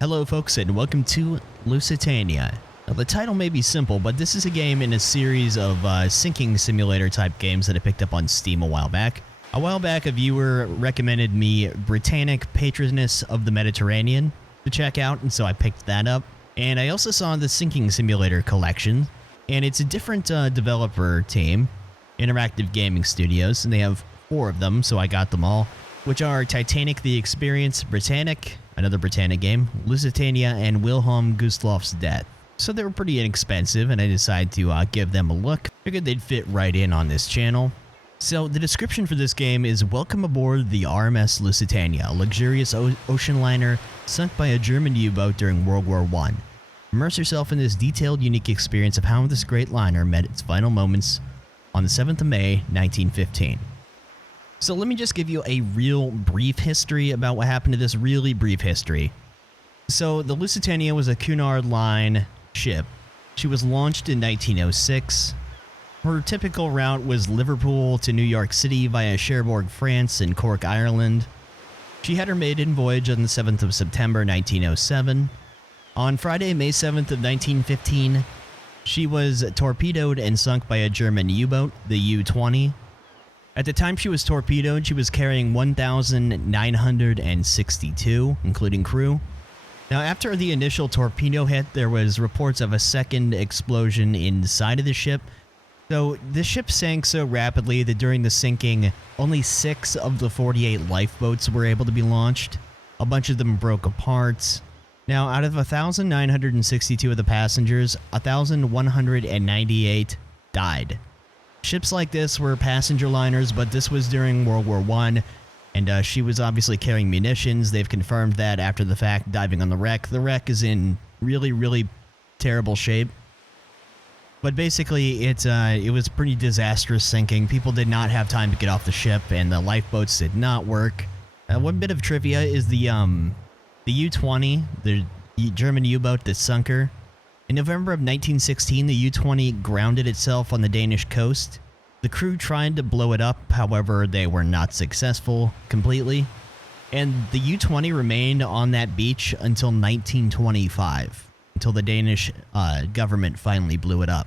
Hello folks and welcome to Lusitania. Now, the title may be simple, but this is a game in a series of sinking simulator type games that I picked up on Steam a while back. A while back a viewer recommended me Britannic Patroness of the Mediterranean to check out, and so I picked that up. And I also saw the Sinking Simulator collection, and it's a different developer team, Interactive Gaming Studios, and they have 4 of them, so I got them all, which are Titanic the Experience, Britannic, another Britannic game, Lusitania, and Wilhelm Gustloff's Death. So they were pretty inexpensive, and I decided to give them a look. Figured they'd fit right in on this channel. So the description for this game is: welcome aboard the RMS Lusitania, a luxurious ocean liner sunk by a German U-boat during World War I. Immerse yourself in this detailed, unique experience of how this great liner met its final moments on the 7th of May, 1915. So let me just give you a real brief history about what happened to this really brief history. So the Lusitania was a Cunard Line ship. She was launched in 1906. Her typical route was Liverpool to New York City via Cherbourg, France and Cork, Ireland. She had her maiden voyage on the 7th of September 1907. On Friday, May 7th of 1915, she was torpedoed and sunk by a German U-boat, the U-20. At the time she was torpedoed, she was carrying 1,962, including crew. Now, after the initial torpedo hit, there was reports of a second explosion inside of the ship. So the ship sank so rapidly that during the sinking, only 6 of the 48 lifeboats were able to be launched. A bunch of them broke apart. Now, out of 1,962 of the passengers, 1,198 died. Ships like this were passenger liners, but this was during World War I, and she was obviously carrying munitions. They've confirmed that after the fact, diving on the wreck. The wreck is in really, really terrible shape. But basically, it was pretty disastrous sinking. People did not have time to get off the ship, and the lifeboats did not work. One bit of trivia is the U-20, the German U-boat that sunk her. In November of 1916, the U-20 grounded itself on the Danish coast. The crew tried to blow it up, however, they were not successful completely. And the U-20 remained on that beach until 1925, until the Danish government finally blew it up.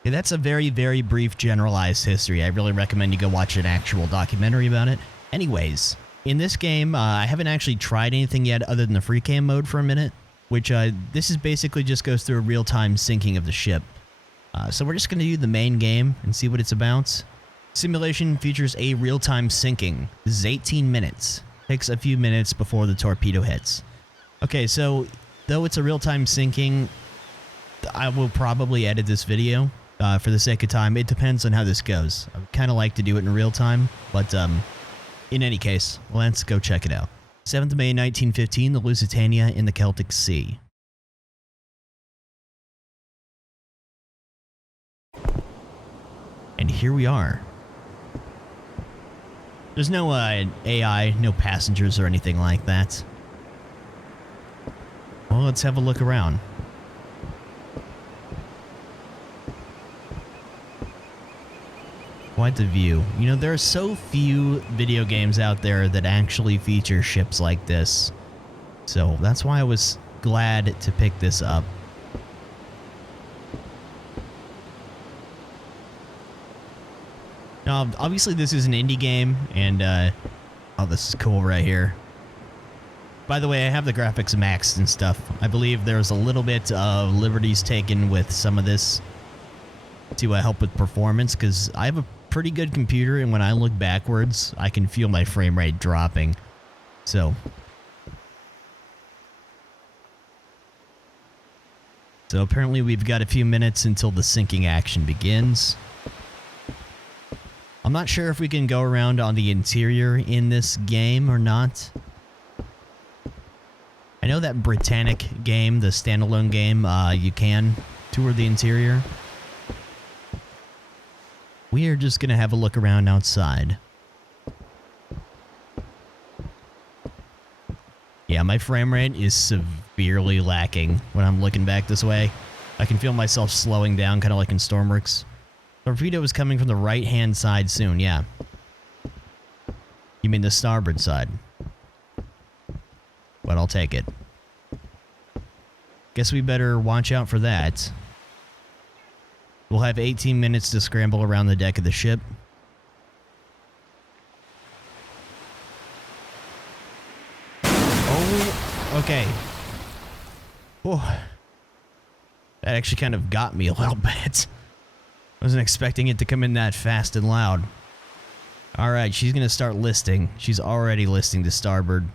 Okay, that's a very, very brief generalized history. I really recommend you go watch an actual documentary about it. Anyways, in this game, I haven't actually tried anything yet other than the free cam mode for a minute, which this is basically just goes through a real-time sinking of the ship. So we're just going to do the main game and see what it's about. Simulation features a real-time sinking. This is 18 minutes. Takes a few minutes before the torpedo hits. Okay, so though it's a real-time sinking, I will probably edit this video for the sake of time. It depends on how this goes. I would kind of like to do it in real time, but in any case, let's go check it out. 7th of May 1915, the Lusitania in the Celtic Sea. And here we are. There's no AI, no passengers or anything like that. Well, let's have a look around. Quite the view. You know, there are so few video games out there that actually feature ships like this. So that's why I was glad to pick this up. Now, obviously this is an indie game, and oh, this is cool right here. By the way, I have the graphics maxed and stuff. I believe there's a little bit of liberties taken with some of this to help with performance, because I have a pretty good computer, and when I look backwards, I can feel my frame rate dropping. So apparently we've got a few minutes until the sinking action begins. I'm not sure if we can go around on the interior in this game or not. I know that Britannic game, the standalone game, you can tour the interior. We are just going to have a look around outside. Yeah, my frame rate is severely lacking when I'm looking back this way. I can feel myself slowing down, kind of like in Stormworks. Torpedo is coming from the right-hand side soon, yeah. You mean the starboard side. But I'll take it. Guess we better watch out for that. We'll have 18 minutes to scramble around the deck of the ship. Oh, okay. Oh, that actually kind of got me a little bit. Wasn't expecting it to come in that fast and loud. Alright, she's gonna start listing. She's already listing to starboard.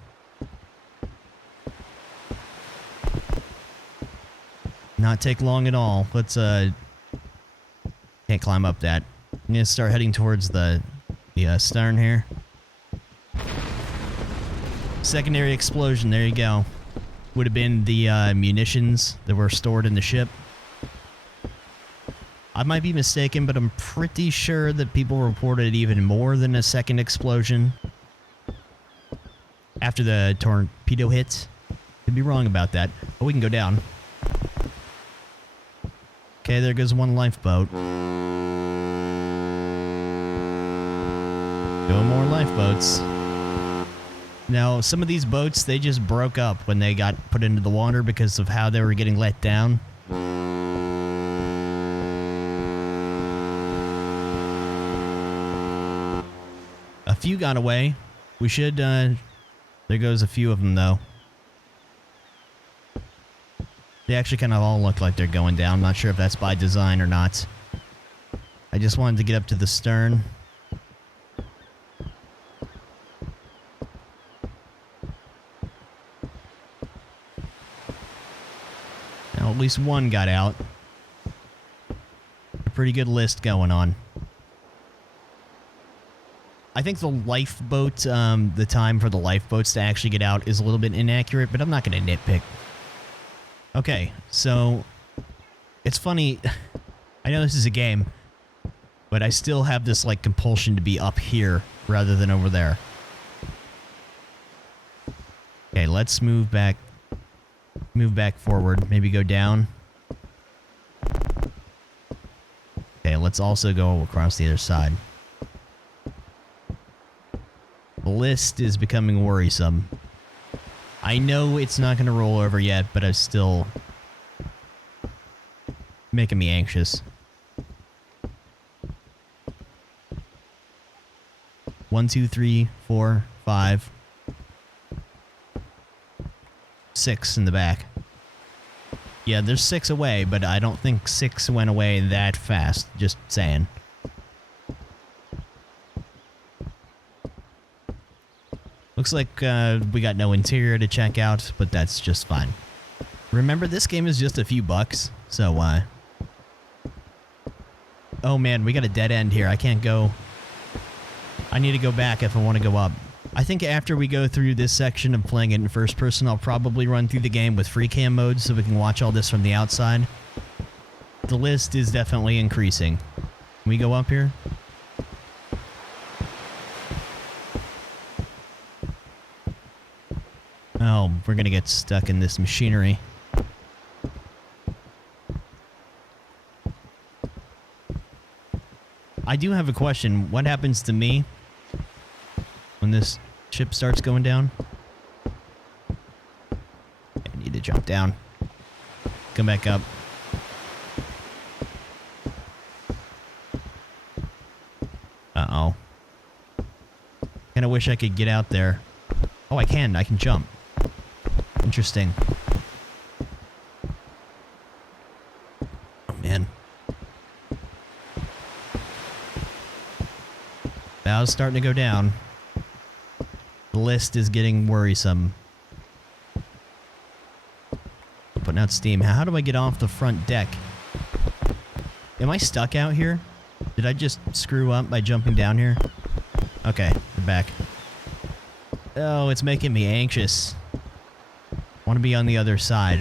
Not take long at all. Let's, can't climb up that. I'm gonna start heading towards the stern here. Secondary explosion, there you go. Would have been the munitions that were stored in the ship. I might be mistaken, but I'm pretty sure that people reported even more than a second explosion after the torpedo hit. Could be wrong about that. Oh, we can go down. Okay, there goes one lifeboat. No more lifeboats. Now, some of these boats, they just broke up when they got put into the water because of how they were getting let down. A few got away. We should, there goes a few of them, though. They actually kind of all look like they're going down. I'm not sure if that's by design or not. I just wanted to get up to the stern. Now, at least one got out. A pretty good list going on. I think the lifeboat, the time for the lifeboats to actually get out is a little bit inaccurate, but I'm not going to nitpick. Okay, so it's funny. I know this is a game, but I still have this like compulsion to be up here rather than over there. Okay, let's move back forward, maybe go down. Okay, let's also go across the other side. The list is becoming worrisome. I know it's not going to roll over yet, but it's still making me anxious. 1, 2, 3, 4, 5, 6 in the back. Yeah, there's 6 away, but I don't think 6 went away that fast. Just saying. Looks like we got no interior to check out, but that's just fine. Remember, this game is just a few bucks, so oh man, we got a dead end here. I can't go. I need to go back if I want to go up. I think after we go through this section of playing it in first person, I'll probably run through the game with free cam mode so we can watch all this from the outside. The list is definitely increasing. Can we go up here? Oh, we're gonna get stuck in this machinery. I do have a question. What happens to me when this ship starts going down? I need to jump down. Come back up. Uh-oh. Kinda wish I could get out there. Oh, I can jump. Interesting. Oh, man. Bow's starting to go down. The list is getting worrisome. Putting out steam. How do I get off the front deck? Am I stuck out here? Did I just screw up by jumping down here? Okay, we're back. Oh, it's making me anxious. Want to be on the other side.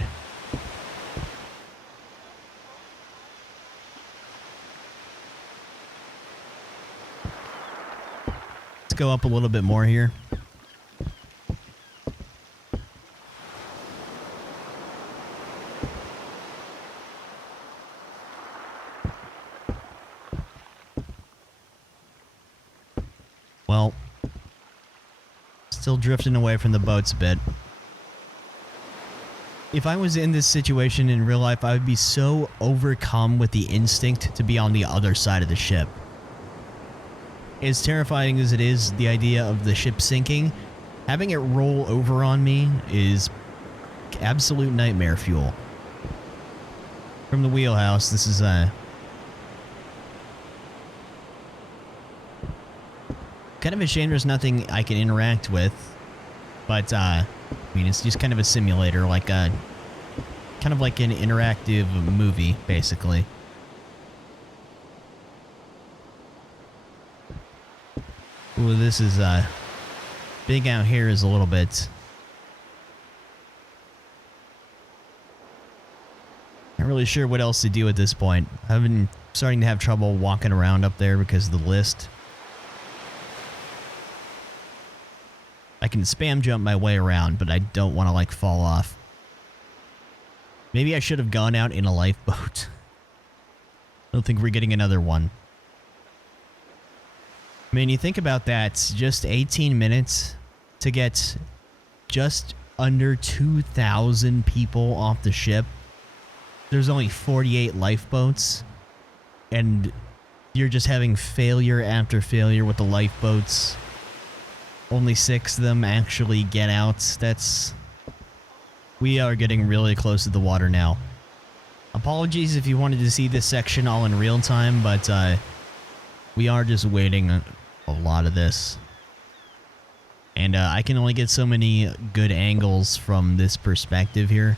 Let's go up a little bit more here. Well, still drifting away from the boats a bit. If I was in this situation in real life, I would be so overcome with the instinct to be on the other side of the ship. As terrifying as it is, the idea of the ship sinking, having it roll over on me is absolute nightmare fuel. From the wheelhouse, this is kind of a shame there's nothing I can interact with, but I mean, it's just kind of a simulator, like kind of like an interactive movie, basically. Ooh, this is big out here is a little bit. Not really sure what else to do at this point. I've been starting to have trouble walking around up there because of the list. I can spam jump my way around, but I don't want to, like, fall off. Maybe I should have gone out in a lifeboat. I don't think we're getting another one. I mean, you think about that, just 18 minutes to get just under 2,000 people off the ship. There's only 48 lifeboats, and you're just having failure after failure with the lifeboats. Only 6 of them actually get out. We are getting really close to the water now. Apologies if you wanted to see this section all in real time, but we are just waiting a lot of this. And I can only get so many good angles from this perspective here.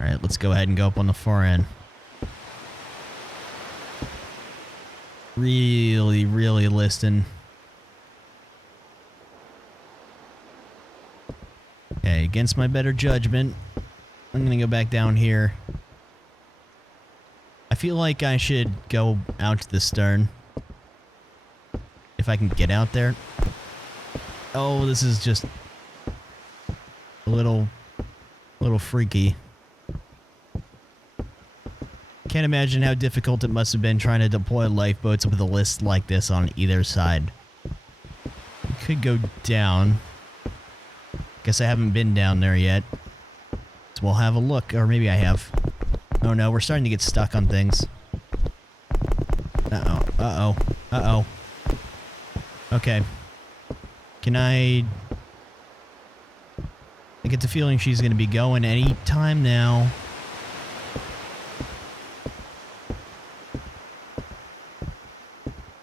Alright, let's go ahead and go up on the far end. Really, really listing. Okay, against my better judgment, I'm gonna go back down here. I feel like I should go out to the stern. If I can get out there. Oh, this is just a little freaky. Can't imagine how difficult it must have been trying to deploy lifeboats with a list like this on either side. We could go down. Guess I haven't been down there yet. So we'll have a look, or maybe I have. Oh no, we're starting to get stuck on things. Uh-oh, uh-oh, uh-oh. Okay. Can I get the feeling she's gonna be going any time now.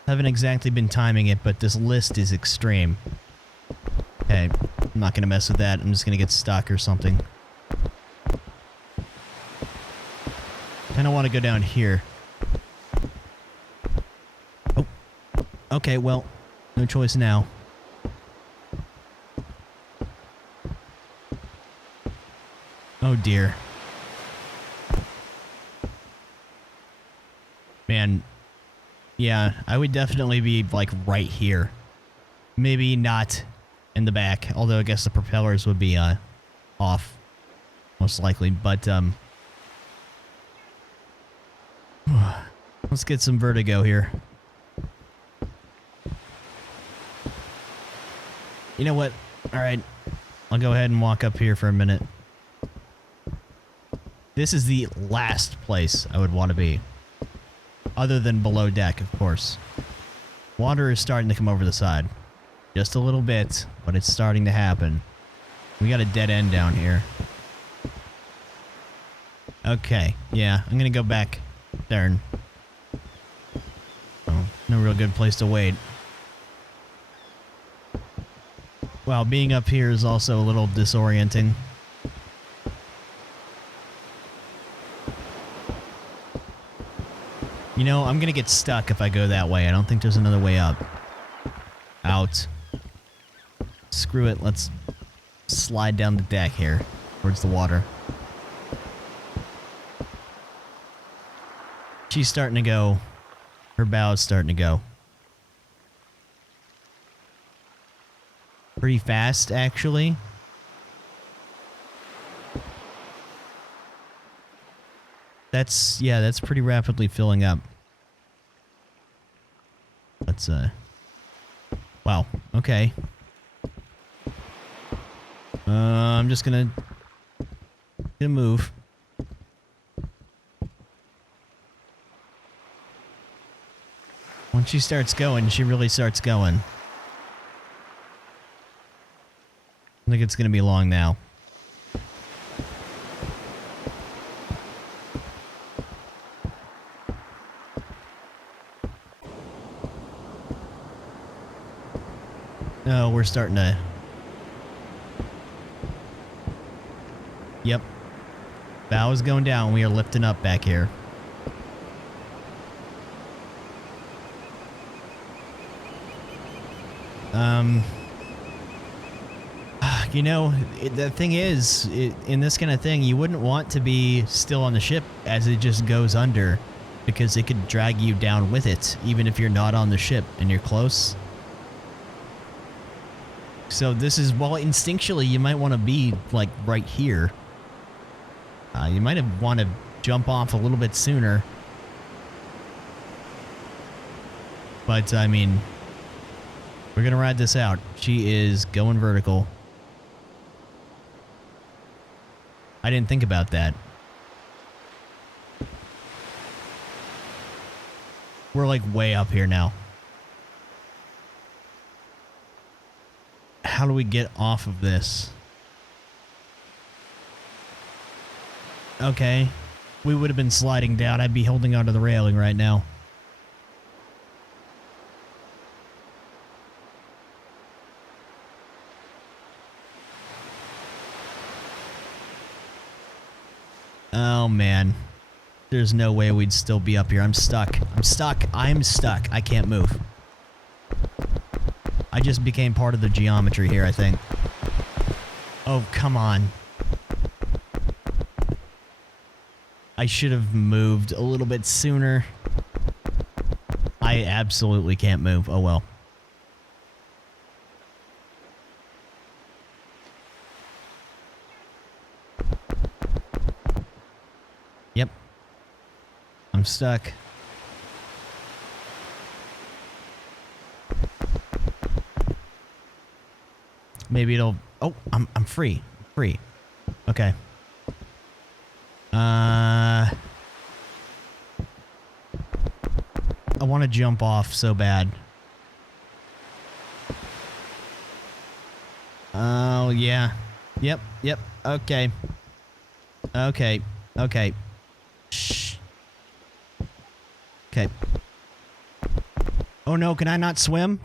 Haven't exactly been timing it, but this list is extreme. Okay, I'm not gonna mess with that. I'm just gonna get stuck or something. Kinda wanna go down here. Oh. Okay, well, no choice now. Oh dear. Man. Yeah, I would definitely be, like, right here. Maybe not in the back, although I guess the propellers would be, off. Most likely, but, let's get some vertigo here. You know what? Alright. I'll go ahead and walk up here for a minute. This is the last place I would want to be. Other than below deck, of course. Water is starting to come over the side. Just a little bit, but it's starting to happen. We got a dead end down here. Okay, yeah, I'm gonna go back there. Oh, no real good place to wait. Wow, being up here is also a little disorienting. You know, I'm gonna get stuck if I go that way. I don't think there's another way up. Out. Screw it, let's slide down the deck here, towards the water. She's starting to go. Her bow's starting to go. Pretty fast, actually. That's pretty rapidly filling up. Let's, wow, okay. I'm just gonna move. Once she starts going, she really starts going. I think it's gonna be long now. No, we're starting to... Yep. Bow is going down. We are lifting up back here. You know, the thing is, in this kind of thing, you wouldn't want to be still on the ship as it just goes under, because it could drag you down with it, even if you're not on the ship and you're close. So this is, well, instinctually, you might want to be, like, right here. You might have want to jump off a little bit sooner. But, I mean, we're going to ride this out. She is going vertical. I didn't think about that. We're, like, way up here now. How do we get off of this? Okay. We would have been sliding down. I'd be holding onto the railing right now. Oh, man. There's no way we'd still be up here. I'm stuck. I'm stuck. I'm stuck. I can't move. I just became part of the geometry here, I think. Oh, come on. I should have moved a little bit sooner. I absolutely can't move. Oh, well. Yep. I'm stuck. Maybe it'll... Oh, I'm free. Free. Okay. I want to jump off so bad. Oh, yeah. Yep, yep. Okay. Okay. Okay. Shh. Okay. Oh, no. Can I not swim?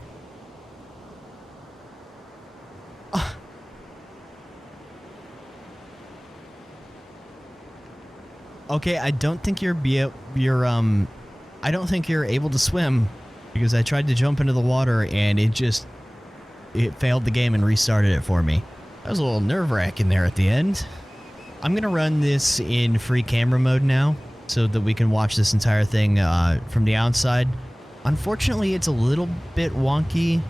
Okay, I don't think I don't think you're able to swim, because I tried to jump into the water and it failed the game and restarted it for me. That was a little nerve-wracking there at the end. I'm gonna run this in free camera mode now, so that we can watch this entire thing from the outside. Unfortunately, it's a little bit wonky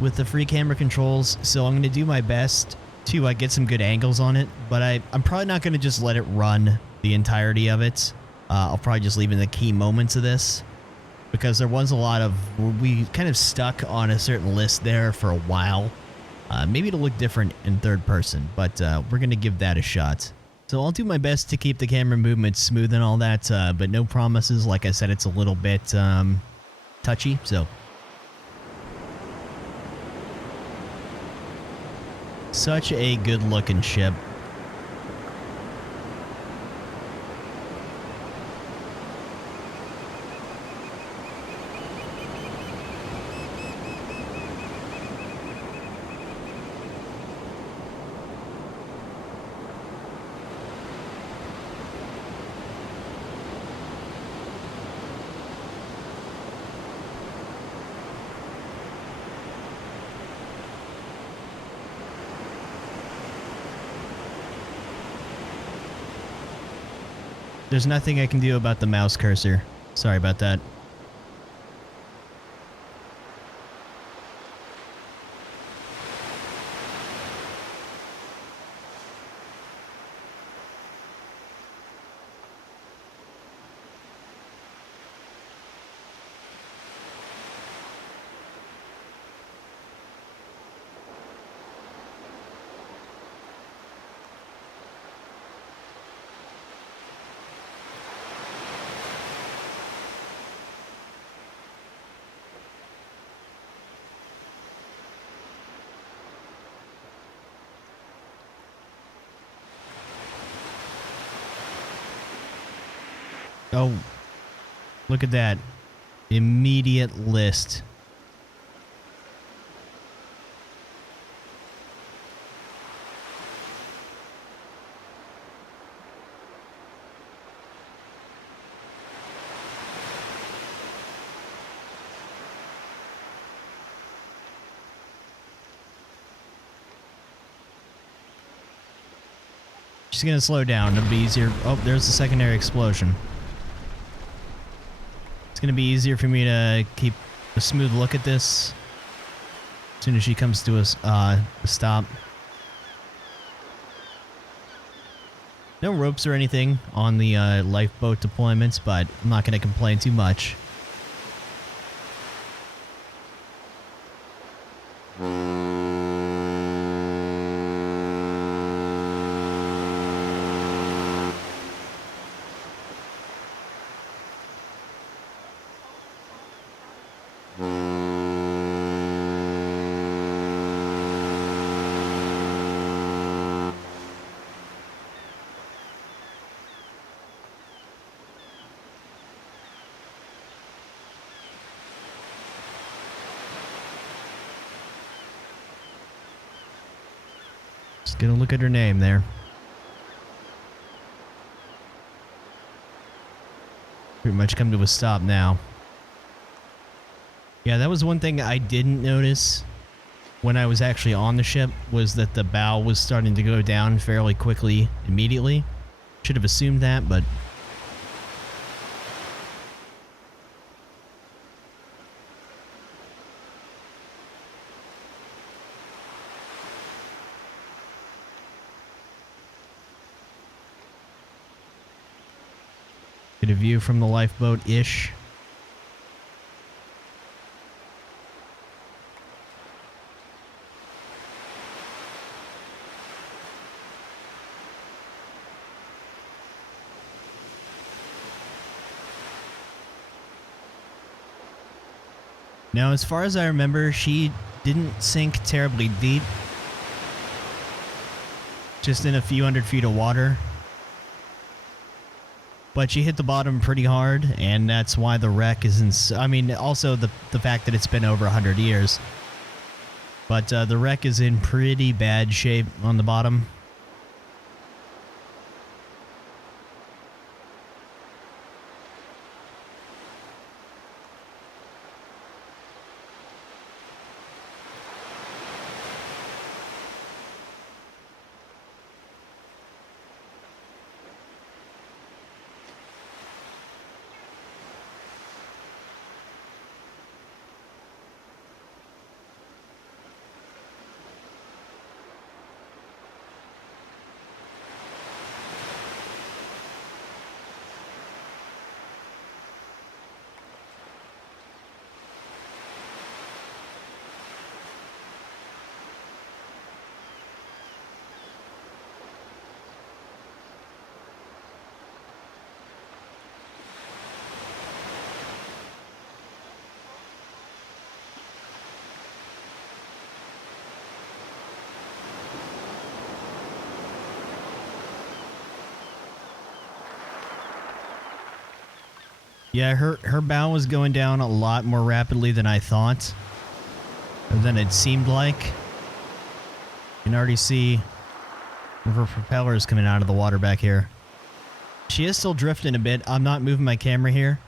with the free camera controls, so I'm gonna do my best to get some good angles on it, but I'm probably not gonna just let it run the entirety of it. I'll probably just leave in the key moments of this, because there was a lot of... We kind of stuck on a certain list there for a while. Maybe it'll look different in third person, but we're going to give that a shot. So I'll do my best to keep the camera movements smooth and all that, but no promises. Like I said, it's a little bit touchy, so... Such a good-looking ship. There's nothing I can do about the mouse cursor. Sorry about that. Oh, look at that. Immediate list. She's gonna slow down. It'll be easier. Oh, there's the secondary explosion. It's gonna be easier for me to keep a smooth look at this as soon as she comes to a stop. No ropes or anything on the lifeboat deployments, but I'm not gonna complain too much. Just gonna look at her name there. Pretty much come to a stop now. Yeah, that was one thing I didn't notice when I was actually on the ship, was that the bow was starting to go down fairly quickly immediately. Should have assumed that, but... Get a view from the lifeboat-ish. Now, as far as I remember, she didn't sink terribly deep. Just in a few hundred feet of water. But she hit the bottom pretty hard, and that's why the wreck is in... I mean, also the fact that it's been over 100 years. But the wreck is in pretty bad shape on the bottom. Yeah, her bow was going down a lot more rapidly than I thought. Or than it seemed like. You can already see her propellers coming out of the water back here. She is still drifting a bit. I'm not moving my camera here.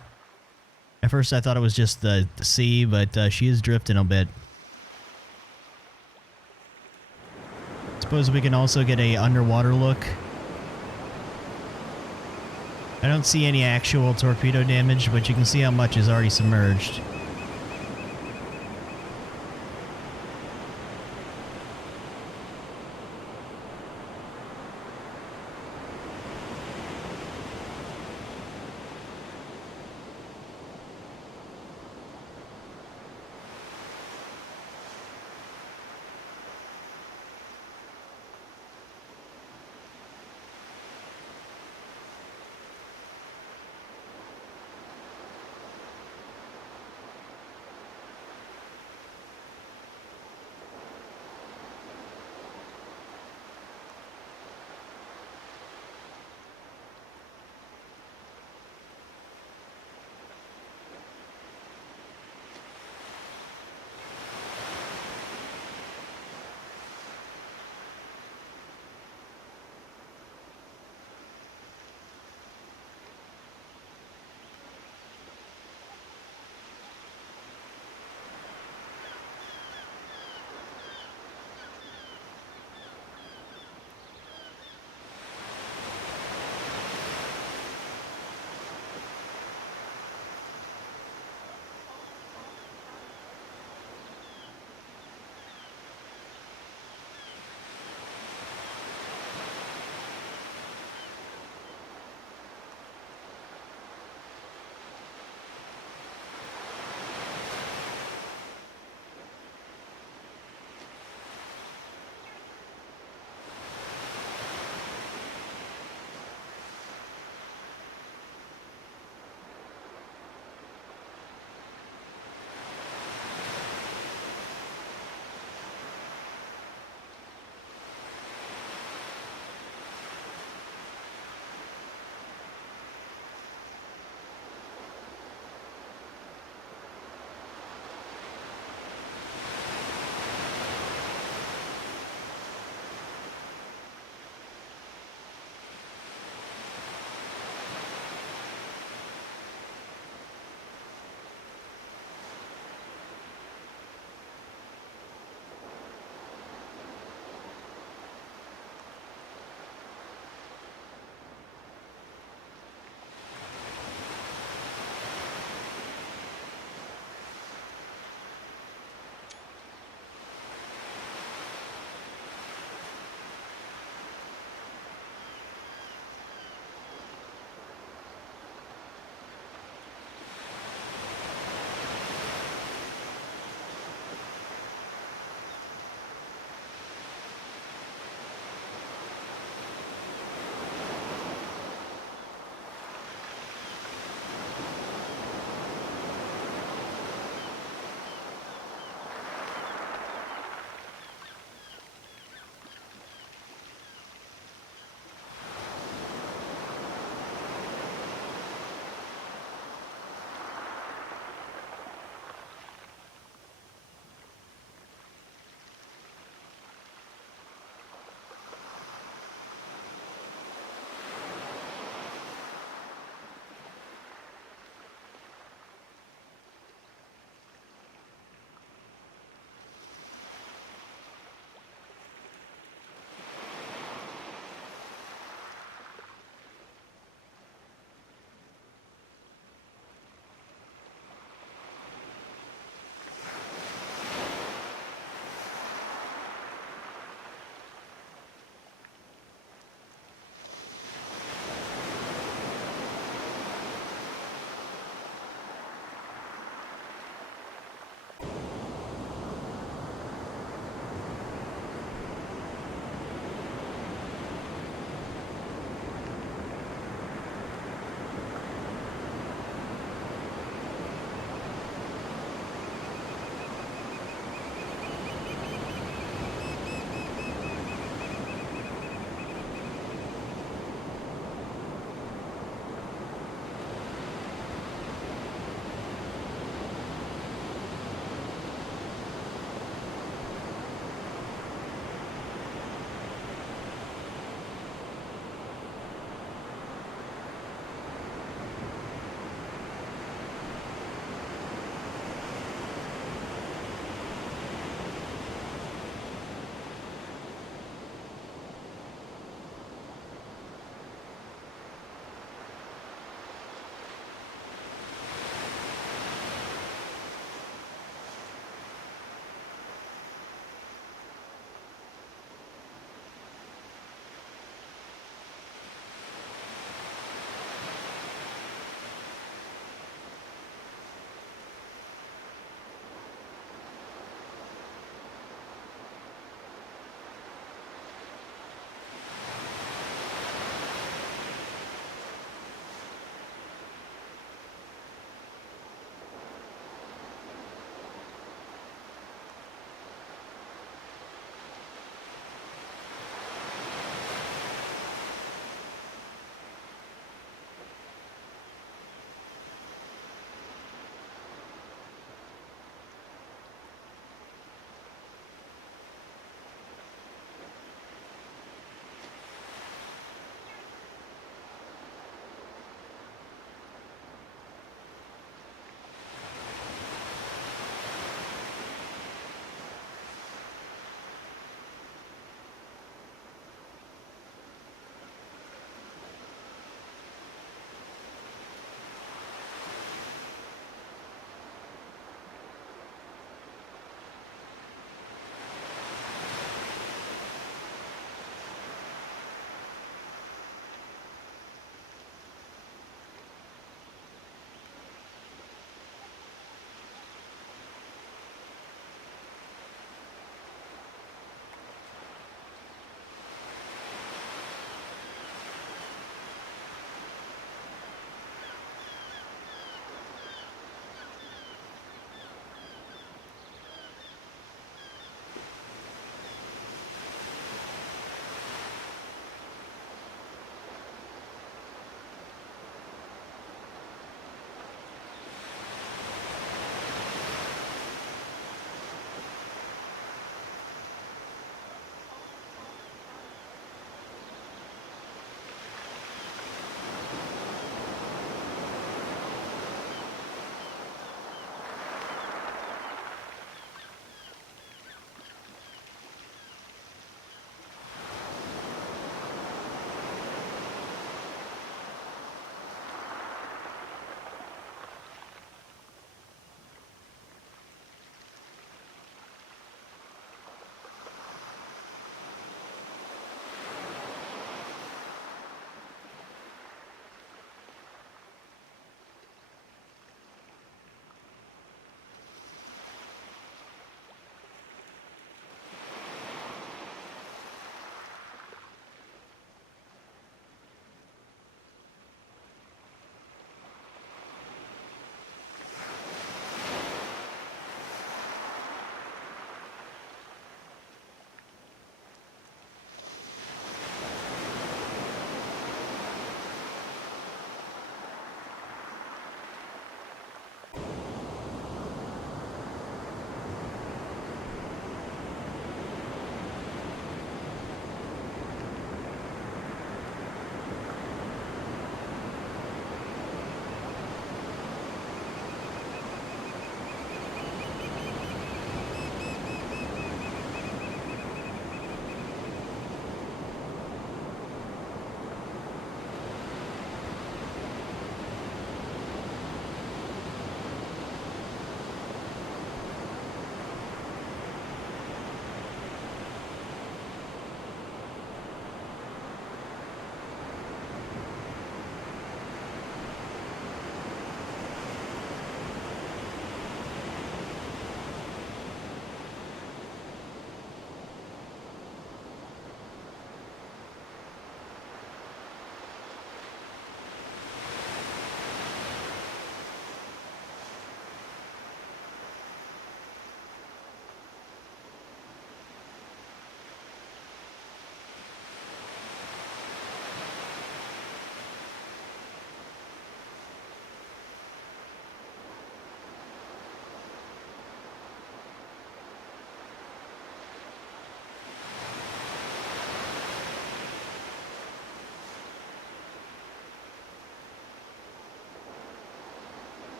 At first I thought it was just the sea, but she is drifting a bit. Suppose we can also get a underwater look. I don't see any actual torpedo damage, but you can see how much is already submerged.